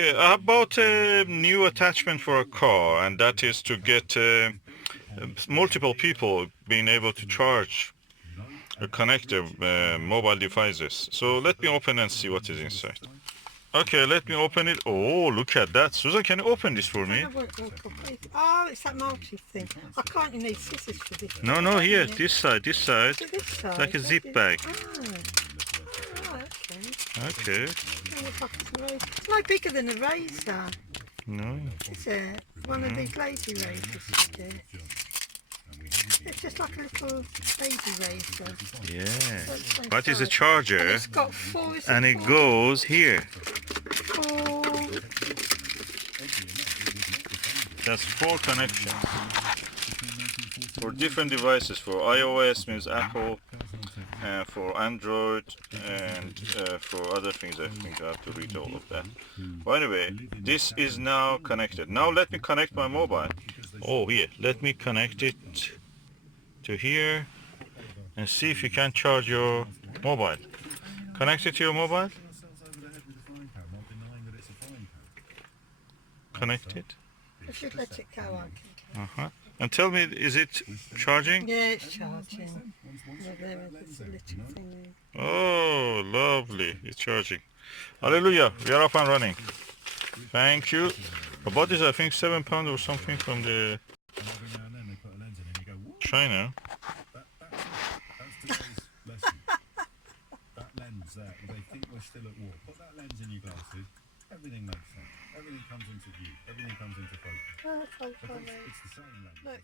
Okay, I bought a new attachment for a car, and that is to get multiple people being able to charge or connect their mobile devices. So let me open and see what is inside. Okay, let me open it. Oh, look at that. Susan, can you open this for me? Oh, it's that multi thing. I can't. You need scissors for this. No, no, here, this side, this side. Is it this side? It's like a zip bag. Oh, right, okay. Okay. It's no bigger than a razor. No. Is it? One of these lazy razors, is it? It's just like a little baby razor. Yeah. What is a charger? And it's got four, and it goes here. Four. That's 4 connections for different devices. For iOS means Apple, and for Android, and for other things I think I have to read all of that. But anyway, this is now connected. Now let me connect my mobile. Oh, here, let me connect it to here and see if you can charge your mobile. Connect it to your mobile. Connect it. I should let it go on. And tell me, is it charging? Yeah, it's charging. There's a little thing there. Oh, lovely. It's charging. Hallelujah. We are up and running. Thank you. I bought this, I think, £7 or something from the China. That lens there, they think we're still at war. Put that lens in your glasses, everything makes sense. Everything comes into view, everything comes into focus. Oh, it's so funny. It's the same lens. Look,